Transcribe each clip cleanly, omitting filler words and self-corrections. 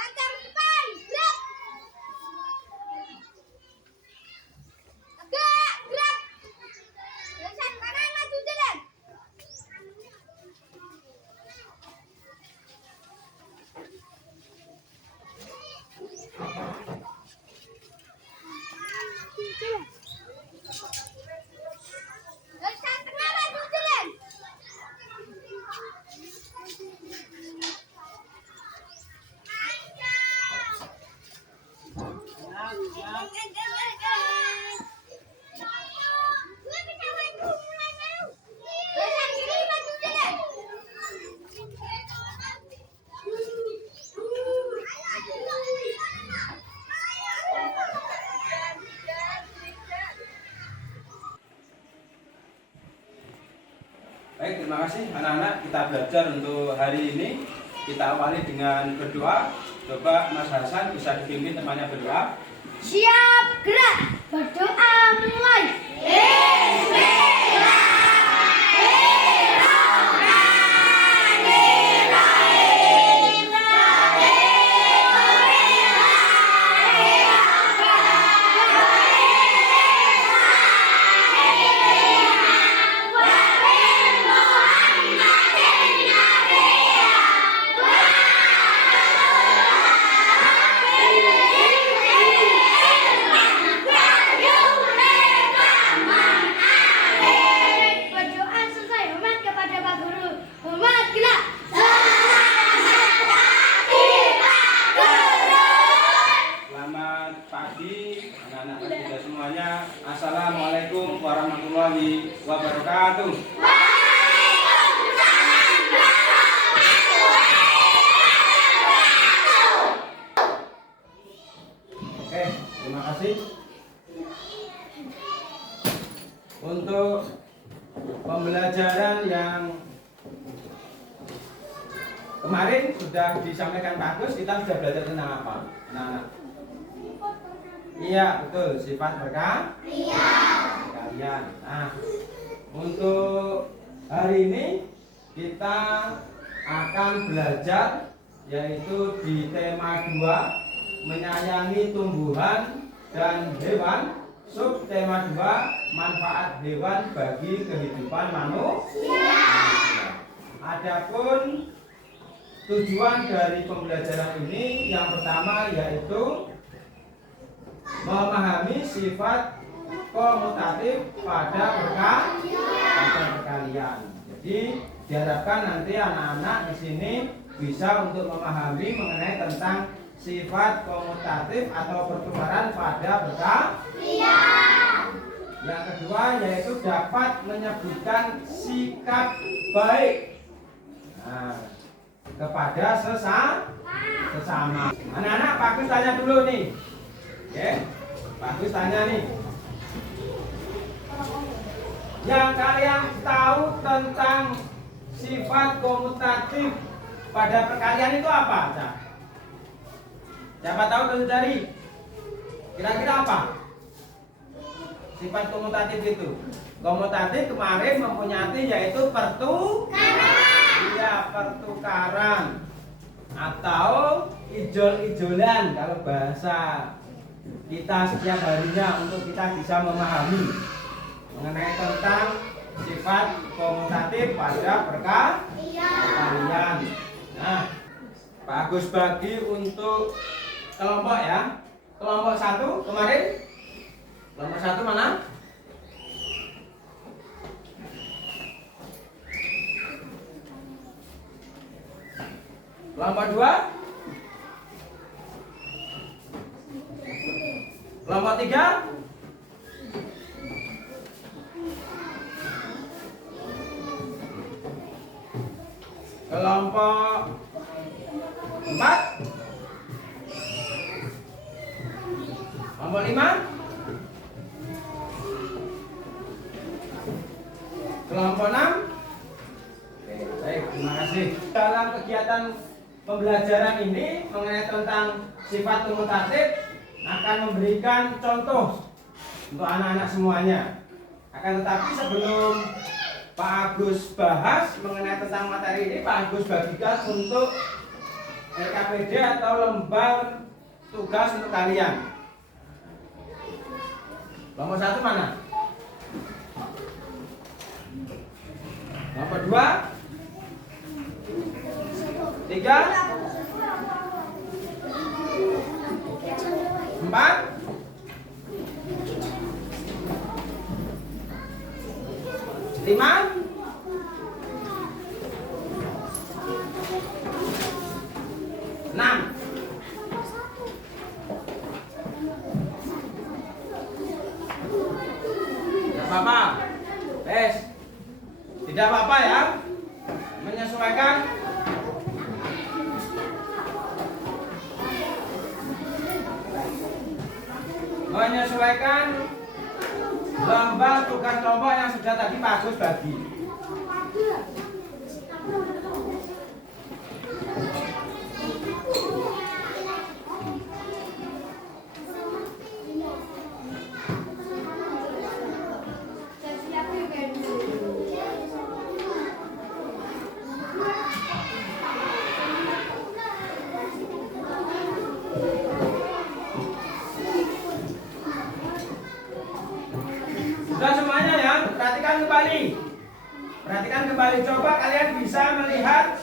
Langkah depan, gerak. Gerak, gerak. Tulisan kanan maju jalan. Tulisan tengah maju jalan. Baik, terima kasih anak-anak. Kita belajar untuk hari ini. Kita awali dengan berdoa. Coba Mas Hasan bisa dipimpin temannya berdoa. Siap, gerak. Berdoa mulai. Berdoa selesai. Hormat kepada Pak Guru. Hormat, gerak. Selamat pagi anak-anak kita semuanya. Assalamualaikum warahmatullahi wabarakatuh. Oke, terima kasih. Untuk pembelajaran yang kemarin sudah disampaikan Pak Agus, kita sudah belajar tentang apa, anak-anak? Iya, betul, sifat perkalian. Nah, untuk hari ini kita akan belajar yaitu di tema 2, menyayangi tumbuhan dan hewan. Subtema 2, manfaat hewan bagi kehidupan manusia. Adapun tujuan dari pembelajaran ini yang pertama yaitu memahami sifat komutatif pada perkalian. Jadi diharapkan nanti anak-anak di sini bisa untuk memahami mengenai tentang sifat komutatif atau pertukaran pada perkalian. Yang kedua yaitu dapat menyebutkan sikap baik kepada sesama. Anak-anak, Pak Gus tanya dulu nih. Oke, Pak Gus tanya nih. Yang kalian tahu tentang sifat komutatif pada perkalian itu apa? Nah, siapa tahu tentu cari. Kira-kira apa? Sifat komutatif itu. Komutatif kemarin mempunyai yaitu pertukaran. Iya, pertukaran atau ijol-ijolan kalau bahasa kita setiap harinya untuk kita bisa memahami mengenai tentang sifat komutatif pada perkalian. Nah, Pak Agus bagi untuk kelompok ya. Kelompok 1 kemarin. Kelompok 1 mana? Kelompok 2? Kelompok 3? Kelompok 4? Kelompok 5? Kelompok 6? Oke, baik, terima kasih. Dalam kegiatan pembelajaran ini mengenai tentang sifat komutatif akan memberikan contoh untuk anak-anak semuanya. Akan tetapi sebelum Pak Agus bahas mengenai tentang materi ini, Pak Agus bagikan untuk LKPD atau lembar tugas untuk kalian. Kelompok 1 mana? Kelompok 2? 3? 4? 5? 6? Tidak apa-apa. Tidak apa-apa ya. Menyesuaikan. Menyesuaikan lembar tugas kelompok yang sudah tadi Pak Agus bagi. Sudah semuanya ya, perhatikan kembali. Perhatikan kembali, coba kalian bisa melihat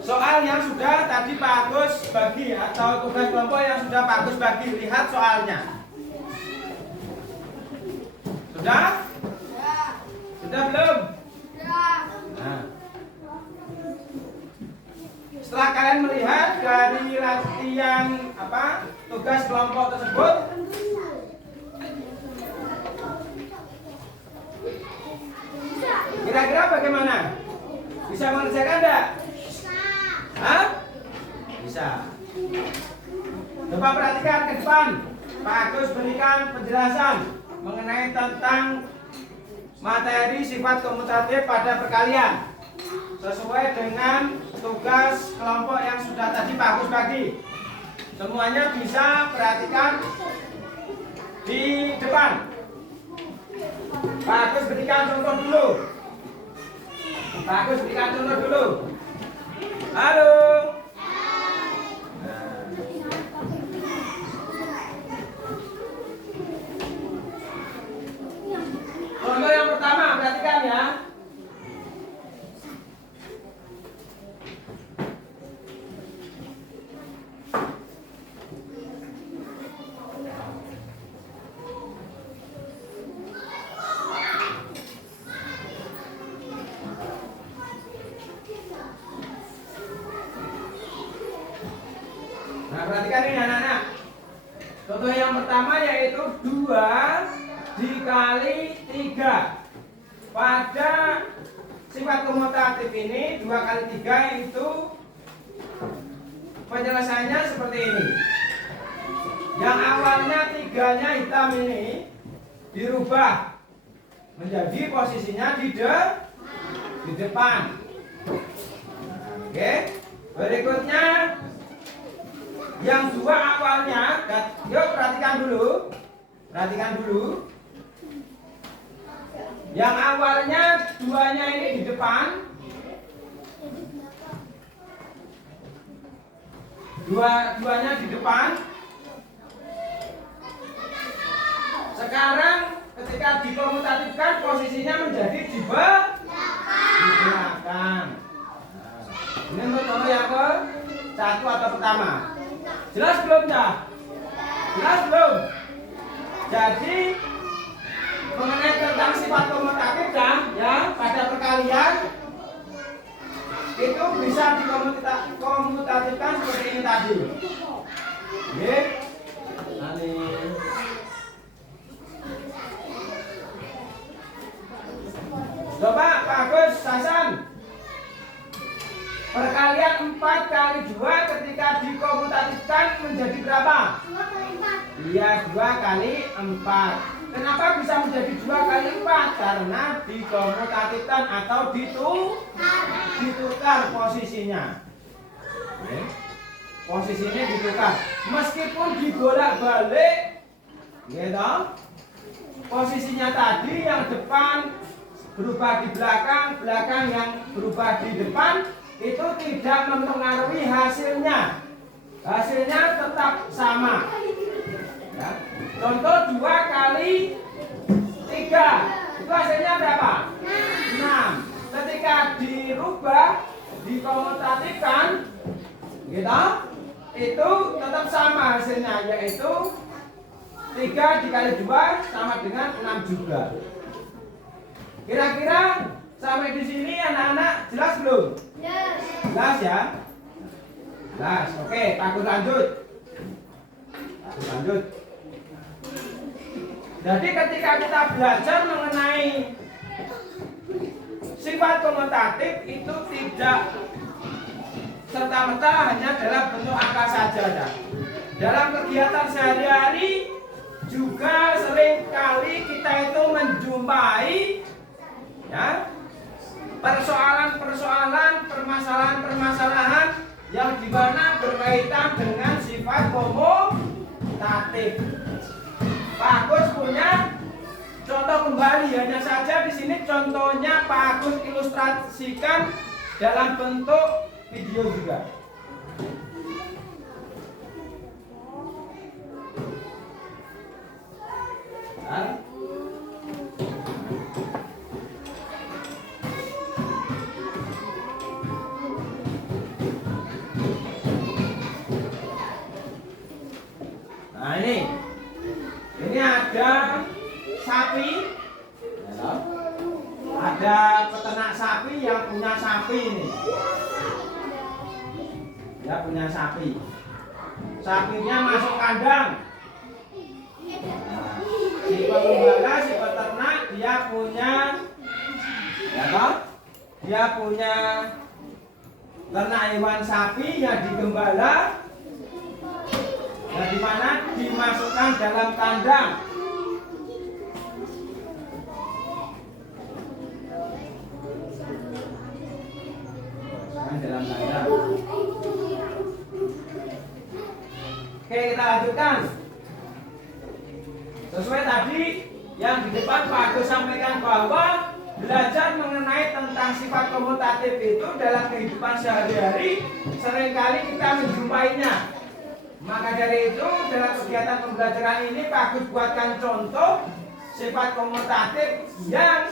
soal yang sudah tadi Pak Agus bagi atau tugas kelompok yang sudah Pak Agus bagi. Lihat soalnya. Sudah? Sudah belum? Nah. Setelah kalian melihat dari latihan tugas kelompok tersebut, kira-kira bagaimana? Bisa mengerjakan enggak? Hah? Bisa. Coba perhatikan ke depan. Pak Agus berikan penjelasan mengenai tentang materi sifat komutatif pada perkalian sesuai dengan tugas kelompok yang sudah tadi Pak Agus bagi. Semuanya bisa perhatikan di depan. Pak Agus berikan contoh dulu. Pak Agus berikan contoh dulu. Halo. Contoh yang pertama, perhatikan ya. Nah, perhatikan ini anak-anak. Contoh yang pertama yaitu 2 dikali 3. Pada sifat komutatif ini 2 kali 3 itu penyelesaiannya seperti ini. Yang awalnya 3-nya hitam ini dirubah menjadi posisinya di depan. Oke. Berikutnya yang 2 awalnya, yuk perhatikan dulu. Perhatikan dulu. Yang awalnya 2-nya ini di depan. Duanya di depan. Sekarang ketika dikomutatifkan posisinya menjadi di belakang. Ini untuk contoh yang ke 1 atau pertama. Jelas belum ya? Jelas belum? Jadi mengenai tentang sifat komutatif ya pada perkalian itu bisa dikomutatifkan seperti ini tadi. Oke. Coba Pak Agus, Sasan. Perkalian 4 kali 2 ketika dikomutatifkan menjadi berapa? 2 kali 4. Iya, 2 kali 4. Kenapa bisa menjadi 2 kali 4? Karena dikomutatifkan atau ditukar posisinya. Oke. Posisinya ditukar. Meskipun dibolak-balik, gitu. Posisinya tadi yang depan berubah di belakang, belakang yang berubah di depan, itu tidak mempengaruhi hasilnya. Hasilnya tetap sama. Ya. Contoh 2 kali 3, itu hasilnya berapa? 6. Ketika dirubah, dikomutatifkan, gitu, itu tetap sama hasilnya, yaitu 3 dikali 2 sama dengan 6 juga. Kira-kira sampai di sini anak-anak jelas belum? Jelas ya? Jelas. Oke, Pak Gus lanjut. Lanjut. Jadi ketika kita belajar mengenai sifat komutatif itu tidak serta-merta hanya dalam bentuk angka saja. Dalam kegiatan sehari-hari juga seringkali kita itu menjumpai ya, persoalan-persoalan, permasalahan-permasalahan yang dimana berkaitan dengan sifat komutatif. Pak Agus punya contoh kembali, hanya saja di sini contohnya Pak Agus ilustrasikan dalam bentuk video juga. Nah ini ada sapi, ya, ada peternak sapi yang punya sapi ini, dia punya sapi, sapinya masuk kandang. Nah, si pengembala, si peternak dia punya, ya toh, dia punya ternak hewan sapi yang digembala. Nah, di mana dimasukkan dalam kandang. Dalam kandang. Oke, kita lanjutkan. Sesuai tadi yang di depan Pak Agus sampaikan bahwa belajar mengenai tentang sifat komutatif itu dalam kehidupan sehari-hari seringkali kita menjumpainya. Maka dari itu dalam kegiatan pembelajaran ini Pak Agus buatkan contoh sifat komutatif yang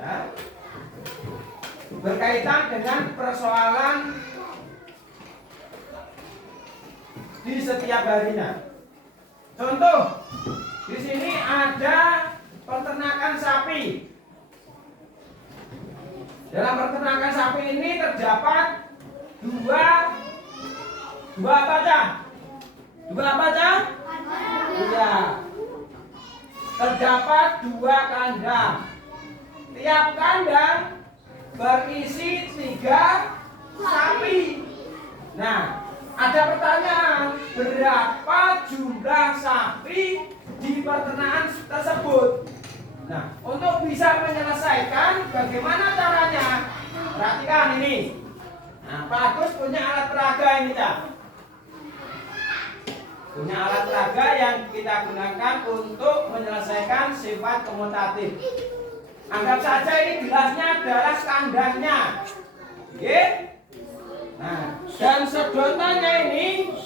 ya, berkaitan dengan persoalan di setiap harinya. Contoh, di sini ada peternakan sapi. Dalam peternakan sapi ini terdapat dua apa Cah? Dua apa Cah? Iya. Terdapat 2 kandang. Tiap kandang berisi 3 sapi. Nah, ada pertanyaan, berapa jumlah sapi di peternakan tersebut? Nah, untuk bisa menyelesaikan bagaimana caranya? Perhatikan ini. Nah, Pak Agus punya alat peraga ini, Cak. Punya alat peraga yang kita gunakan untuk menyelesaikan sifat komutatif. Anggap saja ini gelasnya adalah kandangnya. Oke? Nah, dan sedotannya ini,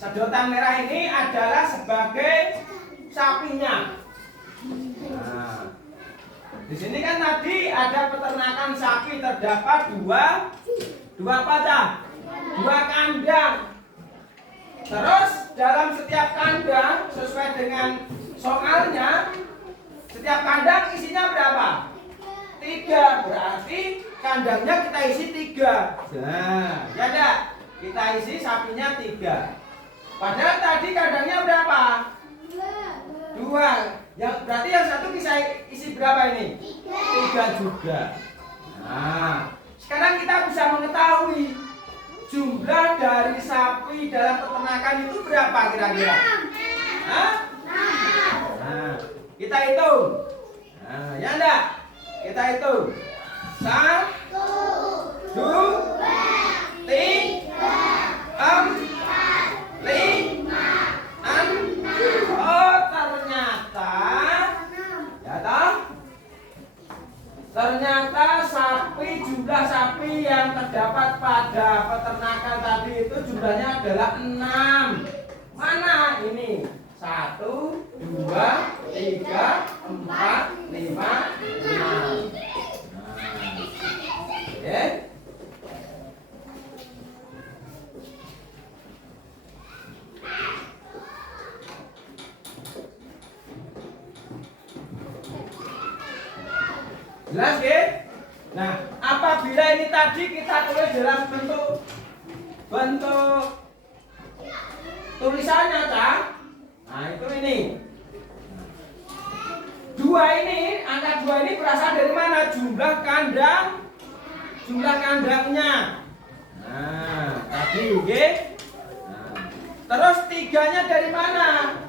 sedotan merah ini adalah sebagai sapinya. Nah, di sini kan tadi ada peternakan sapi, terdapat dua apa Cak? 2 kandang. Terus dalam setiap kandang sesuai dengan soalnya, setiap kandang isinya berapa? 3, berarti kandangnya kita isi 3. Nah, ya enggak? Kita isi sapinya 3. Padahal tadi kandangnya berapa? 2. Yang berarti yang satu bisa isi berapa ini? 3 juga. Nah, sekarang kita bisa mengetahui jumlah dari sapi dalam peternakan itu berapa kira-kira? Hah? Nah, kita hitung. Nah, ya enggak? Kita hitung. 1, 2, 3, 4, 5, 6. Oh, ternyata ya itu jumlahnya adalah 6. Mana ini? 1, 2, 3, 4, 5, 6. Oke. Jelas ya? Nah, apabila ini tadi kita tulis dalam bentuk tulisannya, Cak. Nah, itu ini. Angka 2 ini berasal dari mana? Jumlah kandangnya. Nah, tadi oke. Nah, terus 3-nya dari mana?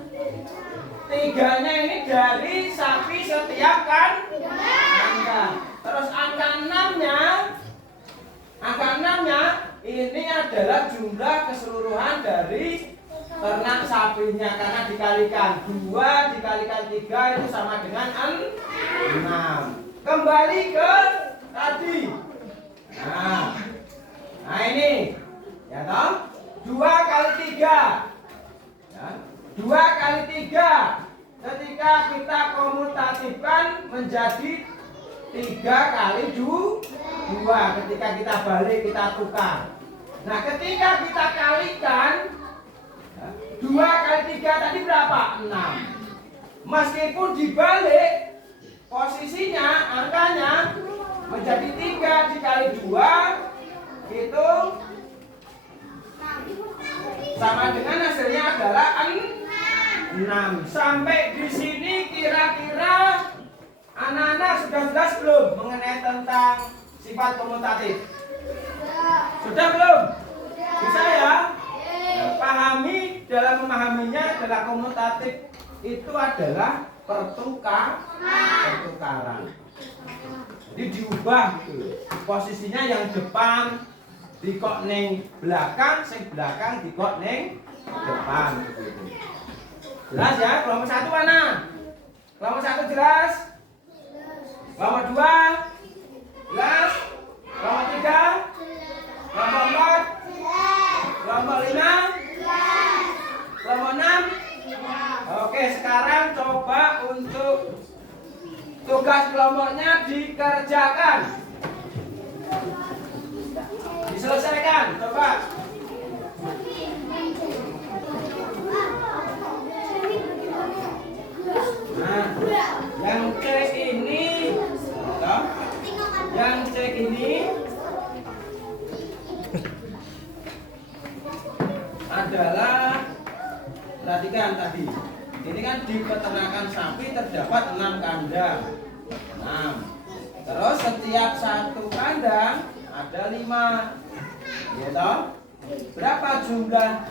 3-nya ini dari sapi setiap kandang. Terus angka 6-nya ini adalah jumlah keseluruhan dari ternak sapinya, karena dikalikan 2 dikalikan 3 itu sama dengan 6. Kembali ke tadi. Nah ini ya toh, 2 kali 3 ya, 2 kali 3 ketika kita komutatifkan menjadi 3 kali 2 ketika kita balik, kita tukar. Nah, ketika kita kalikan 2 kali 3 tadi berapa? 6. Meskipun dibalik posisinya, angkanya menjadi 3 dikali 2 itu sama dengan hasilnya adalah 6. Sampai di sini kira-kira anak-anak sudah jelas belum mengenai tentang sifat komutatif? Sudah belum? Bisa ya? Pahami, dalam memahaminya adalah komutatif itu adalah pertukaran. Jadi diubah gitu. Posisinya yang depan dikok ning belakang, sing belakang dikok ning depan gitu. Jelas ya? Kelompok 1 mana? Kelompok 1 jelas? Kelompok 2 jelas? Kelompok 3? Kelompok 4? Kelompok 5? Kelompok 6? Oke, sekarang coba untuk tugas kelompoknya dikerjakan. Diselesaikan, coba. Nah, yang C ini, yang C ini adalah, perhatikan tadi, ini kan di peternakan sapi terdapat 6 kandang. 6. Terus setiap satu kandang ada 5. Gitu. Berapa jumlah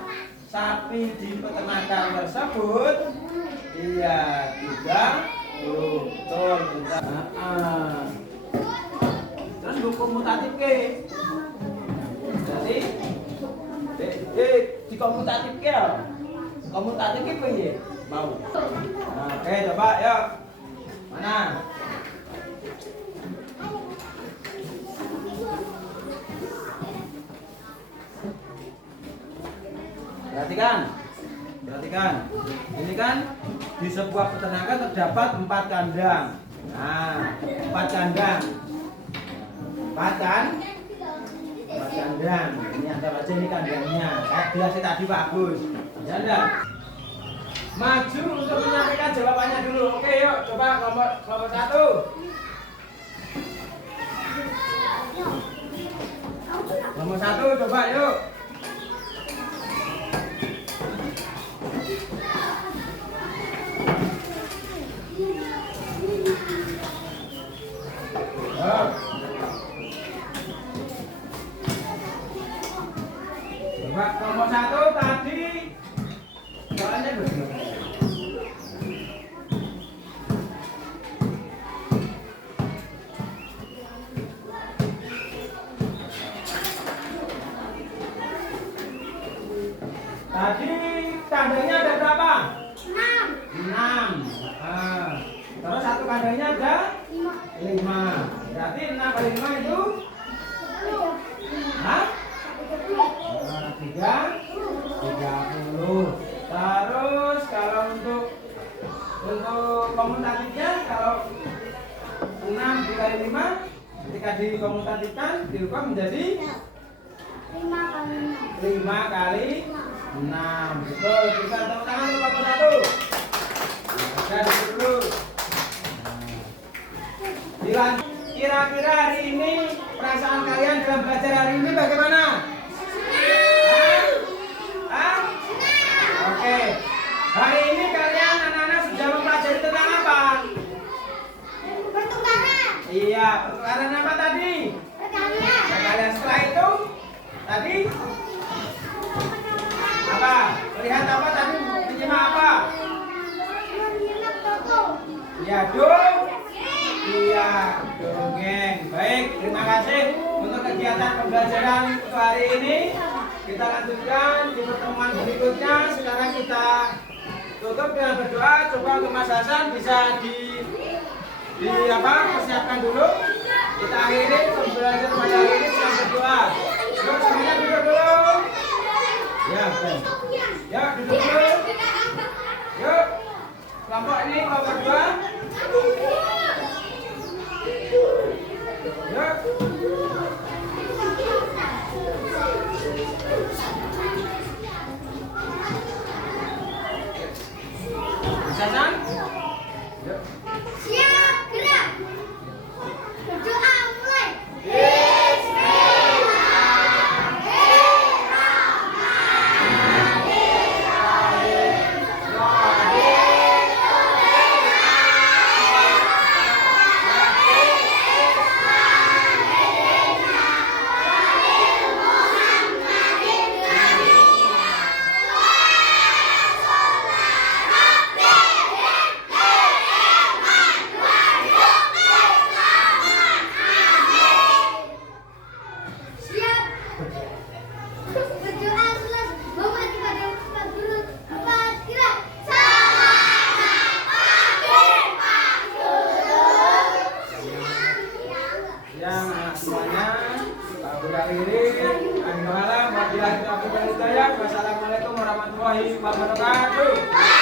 sapi di peternakan tersebut? Iya, 30. Betul, terus hukum mutatif ke? Jadi di komutatif ke ya? Komutatif ke piye? Mau. Nah, oke, coba yuk. Mana? Perhatikan. Ini kan di sebuah peternakan terdapat 4 kandang. Nah, 4 kandang. 4 kan? 4 kandang. Ini anggap aja ini kandangnya. Kayak gelasnya tadi bagus. Ya enggak? Maju untuk menyampaikan jawabannya dulu. Oke, yuk coba kelompok 1. Kelompok 1 coba yuk. Coba kelompok 1 tadi soalnya begini. Tadi kandangnya ada berapa? 6. Terus satu kandangnya ada 5. Berarti 6 kali 5 itu? Hah? 3 30. Terus kalau untuk komutatifnya, kalau 6 dikali 5 ketika dikomutatifkan dirubah menjadi 5 kali 6. Betul. Kita tepuk tangan untuk Bapak satu. Nah, dulu. Dilanjut. Kira-kira hari ini perasaan kalian dalam belajar hari ini bagaimana? Hah? Oke. Hari ini kalian anak-anak sudah mempelajari tentang apa? Pertukaran. Iya, pertukaran apa tadi? Perkalian. Perkalian. Setelah itu tadi apa? Melihat apa tadi? Menyimak apa? Menyimak toko. Iya, dong. Iya, dongeng. Baik, terima kasih untuk kegiatan pembelajaran untuk hari ini. Kita lanjutkan di pertemuan berikutnya. Sekarang kita tutup dengan berdoa. Coba untuk Mas Hasan bisa persiapkan dulu. Kita akhiri pembelajaran pada hari ini dengan berdoa. Yuk, semuanya duduk dulu. Ya, Ben. Yuk, duduk dulu. Yuk, kelompok ini kelompok berdua. Yuk. Hasan? Yuk. Siap, gerak. Berdoa mulai. Siap. Berdoa selesai. Mohon kepada Pak Guru. 4, gerak. Selamat pagi, Pak Guru. Yang semuanya Pak Guru akhiri. Wassalamualaikum warahmatullahi wabarakatuh.